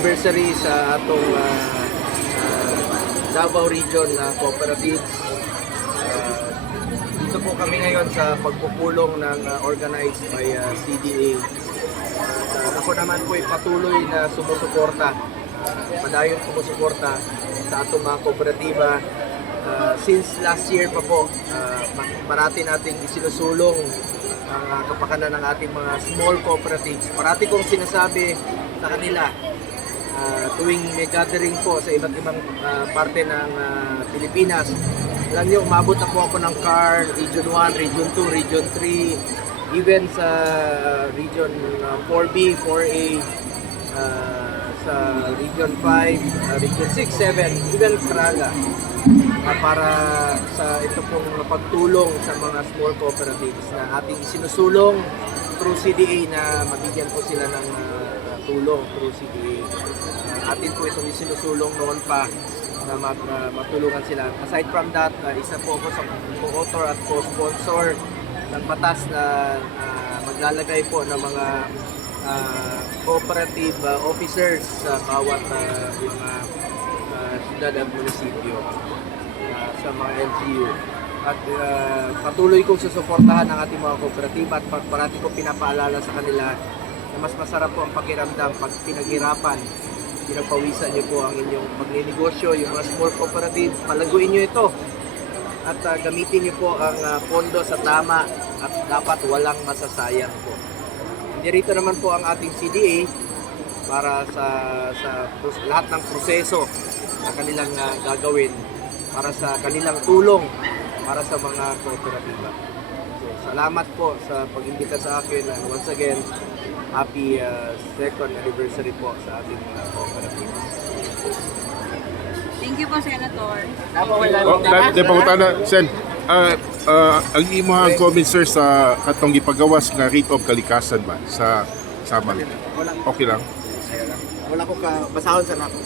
anniversary sa atong Davao Region Cooperatives. Dito po kami ngayon sa pagpupulong ng organized by CDA. Ako naman po ay patuloy na sumusuporta, padayon sumusuporta sa atong mga kooperatiba. Since last year pa po, parati nating isinusulong ang kapakanan ng ating mga small cooperatives. Parati kong sinasabi sa kanila, tuwing may gathering po sa iba't ibang parte ng Pilipinas, alam niyo, umabot na po ako ng CAR, Region 1, Region 2, Region 3, even sa Region 4B, 4A, sa Region 5, Region 6, 7, even Caraga, para sa ito pong pagtulong sa mga small cooperatives na ating isinusulong through CDA na mabigyan po sila ng tulong through CDA. Atin po itong isinusulong noon pa na matulungan sila. Aside from that, isa po ako sa co-author at co-sponsor ng batas na maglalagay po ng mga cooperative officers sa bawat mga syudad at munisipyo, sa mga LGU. At patuloy kong susuportahan ang ating mga kooperatiba at parati kong pinapaalala sa kanila na mas masarap po ang pakiramdam pag pinaghirapan, pinagpawisan niyo po ang inyong magninegosyo, yung mga small cooperatives, palaguin niyo ito at gamitin niyo po ang pondo sa tama at dapat walang masasayang po. Narito naman po ang ating CDA para sa lahat ng proseso na kanilang gagawin para sa kanilang tulong para sa mga kooperatiba. So, salamat po sa pag-imbita sa akin and once again, happy second anniversary po sa ating cooperative. Thank you po, Senator. Dahil pangutana, Sen, ang imong comment sir sa katong gipagawas nga rate of kalikasan ba sa Samal? Okay lang. Wala ko basahon sa nako.